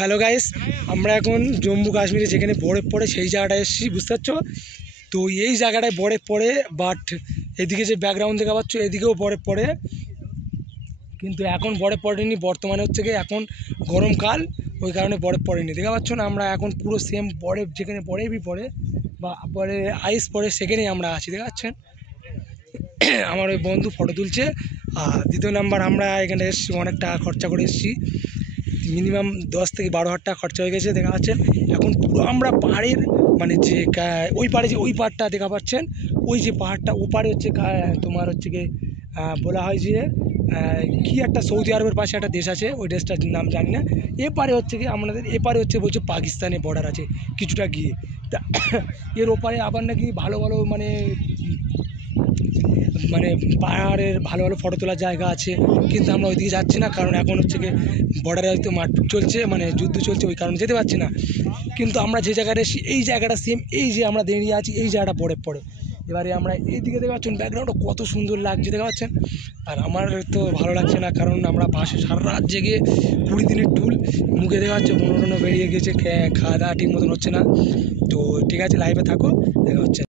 Hello guys, আমরা এখন জম্মু কাশ্মীরে যেখানে বরফ পড়ে সেই জায়গাটায় এসেছি, বুঝতে পারছো? তো এই জায়গাটায় বরফ পড়ে, বাট এদিকে যে ব্যাকগ্রাউন্ড দেখা পাচ্ছ এদিকেও বরফ পড়ে, কিন্তু এখন বরফ পড়েনি। বর্তমানে হচ্ছে গিয়ে এখন গরমকাল, ওই কারণে বরফ পড়েনি। দেখা পাচ্ছ না, আমরা এখন পুরো সেম বরফ যেখানে বরফই পড়ে বা পরে আইস পড়ে সেখানেই আমরা আছি, দেখা পাচ্ছেন? আমার ওই বন্ধু ফটো তুলছে। আর দ্বিতীয় নাম্বার, আমরা এখানে এসেছি অনেক টাকা খরচা করে এসেছি, মিনিমাম 10 থেকে 12 হাজার টাকা খরচা হয়ে গেছে, দেখা পাচ্ছেন? এখন পুরো আমরা পাহাড়ের মানে যে ওই পাড়ে যে ওই পাহাড়টা দেখা পাচ্ছেন, ওই যে পাহাড়টা ওপারে হচ্ছে তোমার হচ্ছে গিয়ে বলা হয় যে কি একটা সৌদি আরবের পাশে একটা দেশ আছে, ওই দেশটার নাম জানি না। এপারে হচ্ছে কি আমাদের এপারে হচ্ছে বলছে পাকিস্তানে বর্ডার আছে কিছুটা গিয়ে। তা এর ওপারে আবার নাকি ভালো ভালো মানে মানে পাহাড়ের ভালো ভালো ফটো তোলার জায়গা আছে, কিন্তু আমরা ওইদিকে যাচ্ছি না, কারণ এখন হচ্ছে গিয়ে বর্ডারে হয়তো মারপিট চলছে, মানে যুদ্ধ চলছে, ওই কারণে যেতে পারছি না। কিন্তু আমরা যে জায়গাটা এসেছি এই জায়গাটা সেম, এই যে আমরা দাঁড়িয়ে আছি এই জায়গাটা বরফ পড়ে। এবারে আমরা এইদিকে দেখা পাচ্ছেন ব্যাকগ্রাউন্ডটা কত সুন্দর লাগছে, দেখা পাচ্ছেন? আর আমার তো ভালো লাগছে না, কারণ আমরা বাসে সারা রাত জেগে 20 দিনের ট্যুর, মুখে দেখা যাচ্ছে মনোটনো বেরিয়ে গেছে, খাওয়া দাওয়া ঠিক মতন হচ্ছে না। তো ঠিক আছে, লাইভে থাকো, দেখা হচ্ছে।